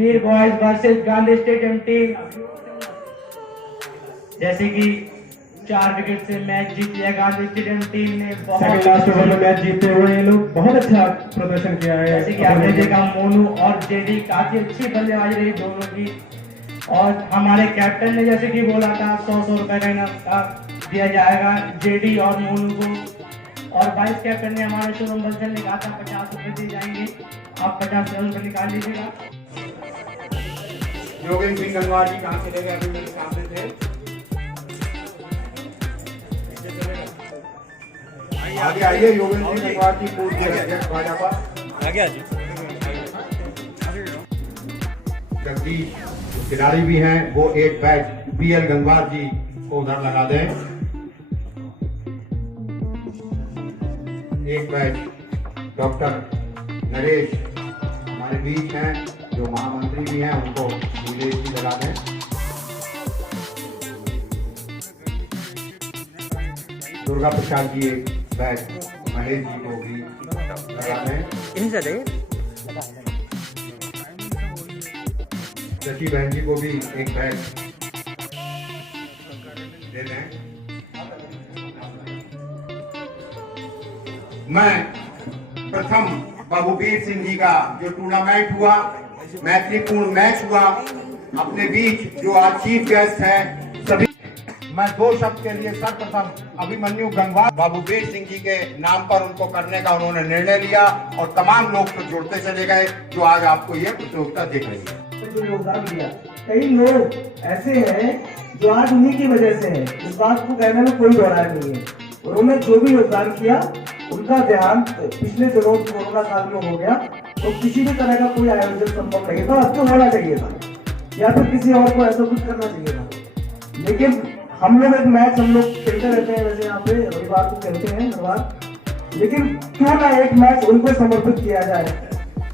वीर boys versus Gandhi stadium team, जैसे कि 4 wicket से मैच जीत लिया गांधी स्टेडियम टीम ने। सेकंड लास्ट ओवर में मैच जीते हुए ये लोग बहुत अच्छा प्रदर्शन किया है। जैसे कि आपने देखा मोनू और जेडी काफी अच्छी बल्लेबाजी रही दोनों की, और हमारे कैप्टन ने जैसे कि बोला था 100 रुपए का इनाम दिया जाएगा जेडी और मोनू को, और वाइस कैप्टन ने हमारे शुभम बंसल ने कहा था 50 रुपए दिए जाएंगे, आप 50 रुपए निकाल लीजिएगा। योगेंद्र सिंह गंगवार जी कहाँ चले गए? अभी मेरे सामने थे। आगे आइए, योगेंद्र सिंह गंगवार जी पूर्व अध्यक्ष भाजपा। आगे जी। जगदीश जो खिलाड़ी भी हैं वो एक बैच बीएल गंगवार जी को उधर लगा दें। एक बैच डॉक्टर नरेश हमारे बीच हैं जो महामंत्री भी हैं, उनको नीलेश जी लगा दें। दुर्गा प्रसाद जी एक बैच महेश जी को भी लगा दें। शशि बहन जी को भी एक बैच दे दें। मैं प्रथम बाबूवीर सिंह जी का जो टूर्नामेंट हुआ, मैत्रीपूर्ण मैच हुआ, अपने बीच जो आज चीफ गेस्ट है सभी, मैं 2 शब्द के लिए सर्वप्रथम अभिमन्यु गंगवार बाबूवीर सिंह जी के नाम पर उनको करने का उन्होंने निर्णय लिया, और तमाम लोग तो जुड़ते चले गए जो आज आपको ये प्रतियोगिता देख रही है। जो योगदान दिया, कई लोग ऐसे हैं जो आज उन्हीं की वजह से हैं, इस बात को कहने में कोई दोहराय नहीं है। उन्होंने जो भी योगदान किया उनका ध्यान पिछले दिनों कोरोना काल में हो गया, तो किसी भी तरह का कोई आयोजन संभव नहीं था, अब तो होना चाहिए था, या फिर किसी और को ऐसा कुछ करना चाहिए था। लेकिन हम लोग एक मैच हम लोग खेलते रहते हैं, वैसे यहाँ पे रविवार को खेलते हैं हर बार, लेकिन क्यों ना एक मैच उनको समर्पित किया जाए,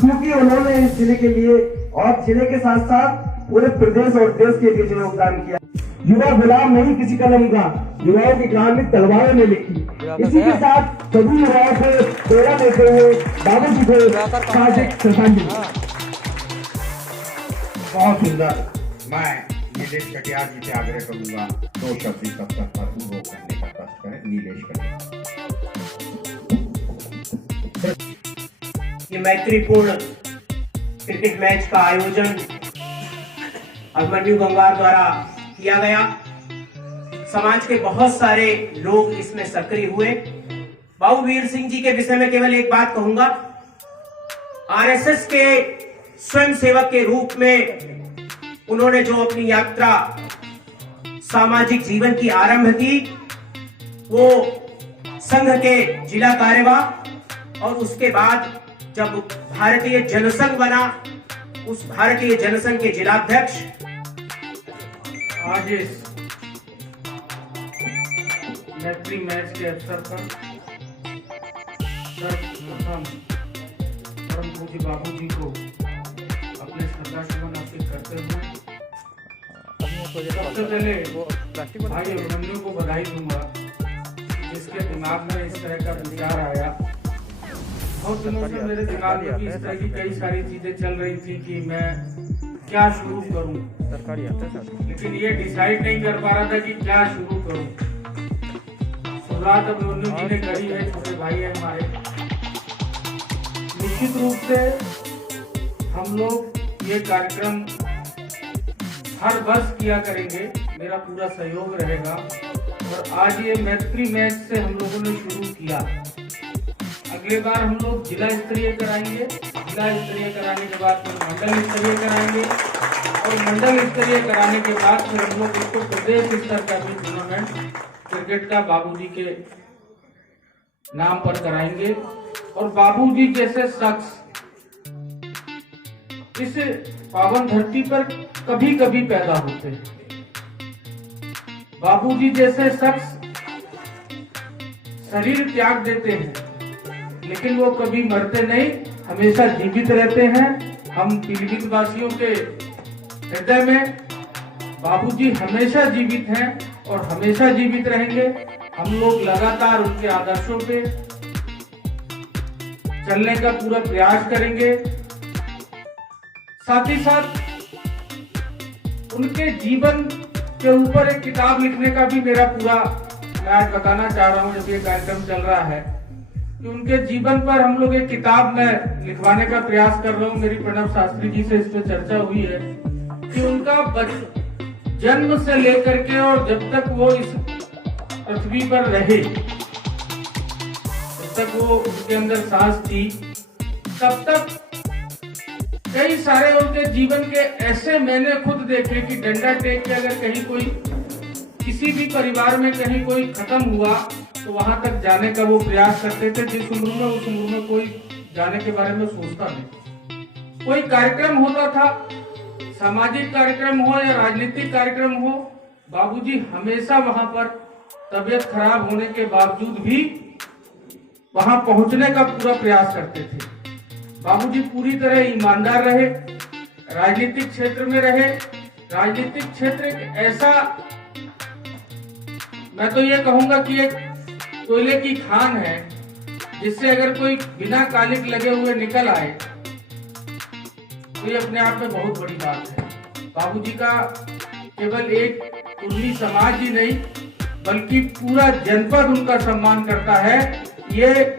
क्योंकि उन्होंने इस जिले के लिए और जिले के साथ साथ पूरे प्रदेश और देश के लिए जो योगदान किया। युवा गुलाम नहीं किसी कलम का, युवाओं की कहानी तलवारों ने लिखी। इसी के साथ सभी युवाओं को प्रेरणा देते हुए बाबू जी को साजिद श्रद्धांजलि। बहुत सुंदर। मैं नीलेश कटियार जी से आग्रह करूंगा 2 शब्द इस अवसर पर उनको कहने का कष्ट करें। नीलेश कटियार। ये मैत्रीपूर्ण क्रिकेट मैच का आयोजन अभिमन्यु गंगवार द्वारा किया गया। समाज के बहुत सारे लोग इसमें सक्रिय हुए। बाबूवीर सिंह जी के विषय में केवल एक बात कहूंगा, आरएसएस के स्वयं सेवक के रूप में उन्होंने जो अपनी यात्रा सामाजिक जीवन की आरंभ की, वो संघ के जिला कार्यवाह, और उसके बाद जब भारतीय जनसंघ बना, उस भारतीय जनसंघ के जिलाध्यक्ष। आज इस मैत्री मैच के अवसर पर सर्वप्रथम परम पूज्य बाबू जी को अपने श्रद्धासुमन अर्पित करते हुए सबसे पहले भाई अभिमन्यु को बधाई दूंगा, जिसके दिमाग में इस तरह का विचार आया। बहुत दिनों से मेरे दिमाग में भी इस तरह की कई सारी चीजें चल रही थी कि मैं क्या शुरू करूं, लेकिन ये डिसाइड नहीं कर पा रहा था कि क्या शुरू करूं। शुरुआत अभिमन्यु जी ने करी है, छोटे भाई है हमारे। निश्चित रूप से हम लोग ये कार्यक्रम हर वर्ष किया करेंगे, मेरा पूरा सहयोग रहेगा। और आज ये मैत्री मैच से हम लोगों ने शुरू किया, अगले बार हम लोग जिला स्तरीय कराएंगे, जिला स्तरीय कराने के बाद फिर मंडल स्तरीय कराएंगे, और मंडल स्तरीय कराने के बाद फिर हम लोग इसको प्रदेश स्तर का भी टूर्नामेंट क्रिकेट का बाबूजी के नाम पर कराएंगे। और बाबूजी जैसे शख्स इस पावन धरती पर कभी कभी पैदा होते हैं। बाबूजी जैसे शख्स शरीर त्याग देते हैं, लेकिन वो कभी मरते नहीं, हमेशा जीवित रहते हैं। हम पीलीभीत वासियों के हृदय में बाबूजी हमेशा जीवित हैं और हमेशा जीवित रहेंगे। हम लोग लगातार उनके आदर्शों पे चलने का पूरा प्रयास करेंगे। साथ ही साथ उनके जीवन के ऊपर एक किताब लिखने का भी मेरा पूरा, मैं आज बताना चाह रहा हूँ जब ये कार्यक्रम चल रहा है, कि उनके जीवन पर हम लोग एक किताब में लिखवाने का प्रयास कर रहा हूँ। मेरी प्रणव शास्त्री जी से इस पर चर्चा हुई है कि उनका जन्म से लेकर के और जब तक वो इस पृथ्वी पर रहे, जब तक वो उनके अंदर सांस थी, तब तक कई सारे उनके जीवन के ऐसे मैंने खुद देखे कि डंडा टेक के अगर कहीं कोई, किसी भी परिवार में कहीं कोई खत्म हुआ तो वहां तक जाने का वो प्रयास करते थे। जिस उम्र में, उस उम्र में कोई जाने के बारे में सोचता नहीं। कोई कार्यक्रम होता था, सामाजिक कार्यक्रम हो या राजनीतिक कार्यक्रम हो, बाबूजी हमेशा वहां पर तबीयत खराब होने के बावजूद भी वहां पहुंचने का पूरा प्रयास करते थे। बाबूजी पूरी तरह ईमानदार रहे, राजनीतिक क्षेत्र में रहे। राजनीतिक क्षेत्र एक ऐसा, मैं तो ये कहूंगा कि एक कोयले की खान है, जिससे अगर कोई बिना कालिक लगे हुए निकल आए तो ये अपने आप में बहुत बड़ी बात है। बाबूजी का केवल एक कुर्मी समाज ही नहीं बल्कि पूरा जनपद उनका सम्मान करता है। ये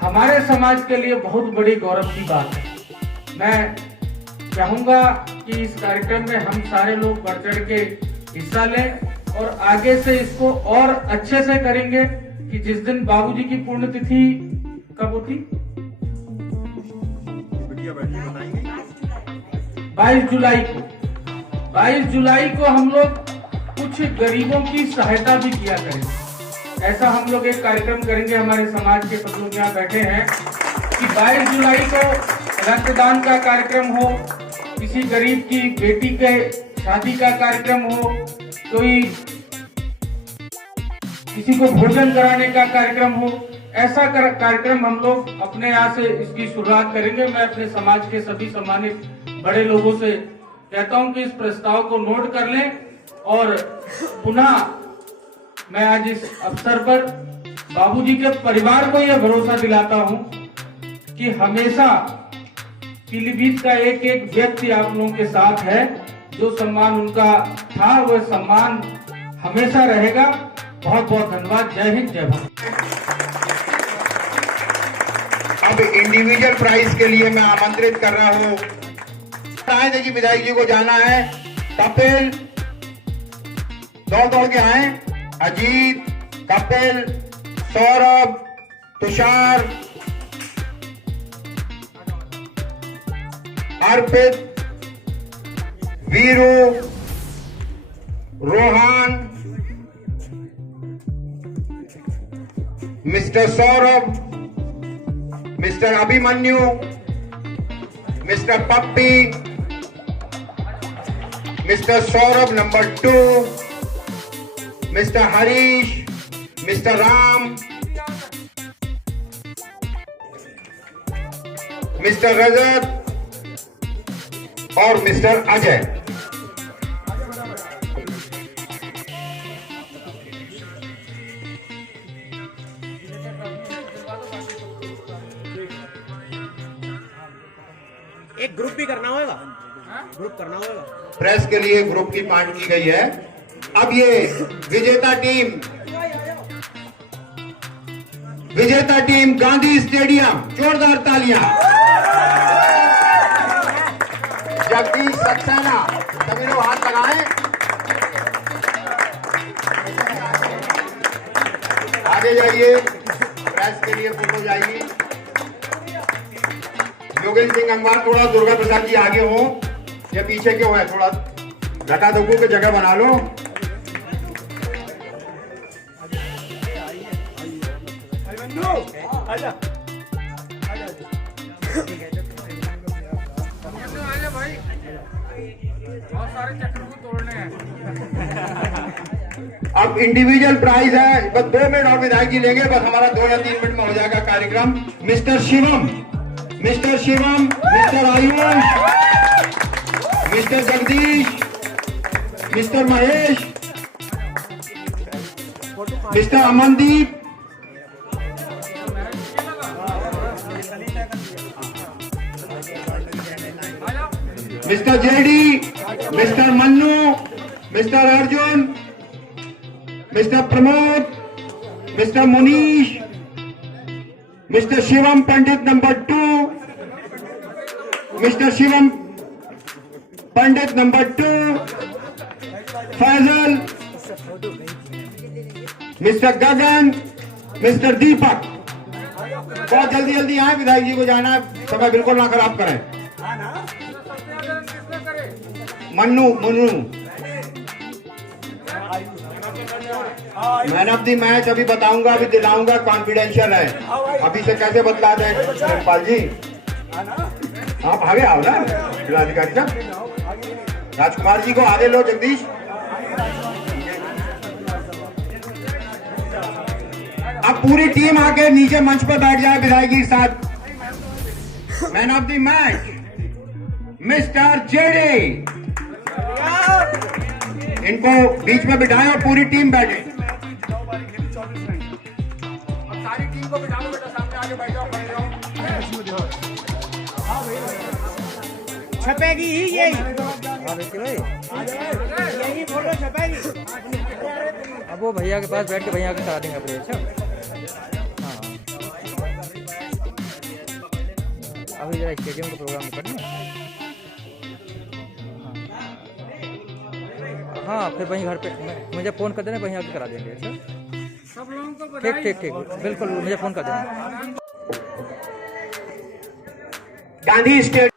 हमारे समाज के लिए बहुत बड़ी गौरव की बात है। मैं चाहूंगा कि इस कार्यक्रम में हम सारे लोग बढ़ चढ़ के हिस्सा लें और आगे से इसको और अच्छे से करेंगे कि जिस दिन बाबूजी की पुण्यतिथि कब होती, 22 जुलाई को हम लोग कुछ गरीबों की सहायता भी किया करेंगे। ऐसा हम लोग एक कार्यक्रम करेंगे, हमारे समाज के सब लोग यहाँ बैठे हैं, कि 22 जुलाई को रक्तदान का कार्यक्रम हो, किसी गरीब की बेटी के शादी का कार्यक्रम हो, कोई किसी को भोजन कराने का कार्यक्रम हो, ऐसा कार्यक्रम हम लोग अपने यहाँ से इसकी शुरुआत करेंगे। मैं अपने समाज के सभी सम्मानित बड़े लोगों से कहता हूँ कि इस प्रस्ताव को नोट कर लें और पुनः मैं आज इस अवसर पर बाबूजी के परिवार को यह भरोसा दिलाता हूं कि हमेशा पीलीभीत का एक एक व्यक्ति आप लोगों के साथ है। जो सम्मान उनका था वह सम्मान हमेशा रहेगा। बहुत बहुत धन्यवाद। जय हिंद, जय भारत। अब इंडिविजुअल प्राइज के लिए मैं आमंत्रित कर रहा हूं। देखिए विधायक जी को जाना है। कपिल दौड़ के आए। Ajit, Kapil, Saurabh, Tushar, Arpit, Viru, Rohan, mister Saurabh, mister Abhimanyu, mister Pappi, mister Saurabh number 2, mister Harish, mister Ram, mister Rajat और मिस्टर अजय। एक ग्रुप भी करना होगा, ग्रुप करना होगा। प्रेस के लिए ग्रुप की मांग की गई है। अब ये विजेता टीम गांधी स्टेडियम, जोरदार तालियां। जगदीश सक्सेना, सभी लोग हाथ लगाएं। आगे जाइए, प्रेस के लिए फोटो जाइए। योगेंद्र सिंह अंगवार, थोड़ा दुर्गा प्रसाद जी आगे हो या पीछे क्यों है, थोड़ा धक्का धक्कू की जगह बना लो। आजा भाई, बहुत सारे चक्र को तोड़ने हैं। अब इंडिविजुअल प्राइज है, बस 2 मिनट और विधायक जी लेंगे, बस हमारा 2 या 3 मिनट में हो जाएगा कार्यक्रम। Mister Shivam, mister Ayush, mister Jagdish, mister Mahesh, mister Amandeep, mister JD, mister Mannu, mister Arjun, mister Pramod, mister Munish, mister Shivam Pandit number 2, mister Shivam Pandit number 2, Faizal, mister Gagan, mister Deepak. बहुत जल्दी जल्दी आए, विधायक जी को जाना है, समय बिल्कुल ना खराब करें। Mannu Munnu man of the match अभी बताऊंगा, अभी दिलाऊंगा, कॉन्फिडेंशियल है, अभी से कैसे बतला दें धर्मपाल जी। आप आगे आओ ना जिलाधिकारी साहब, राजकुमार जी को आगे लो। जगदीश अब पूरी टीम आके नीचे मंच पर बैठ जाए विधायक जी के साथ। Man of the match mister JD, इनको बीच में बिठाएं और पूरी टीम बैठे। अब सारी टीम को बिठा लो बेटा, सामने आगे बैठ जाओ, बैठ जाओ। छपेगी ही यही फोटो छपेगी। अब वो भैया के पास बैठ के भैया के करा देंगे अपने। अच्छा हाँ, अभी जरा स्टेडियम का प्रोग्राम करना। हाँ फिर वहीं घर पे मुझे फ़ोन कर देना, वहीं आके करा देंगे। अच्छा सब लोगों को ठीक ठीक ठीक, बिल्कुल मुझे फ़ोन कर देना। गांधी स्टेडियम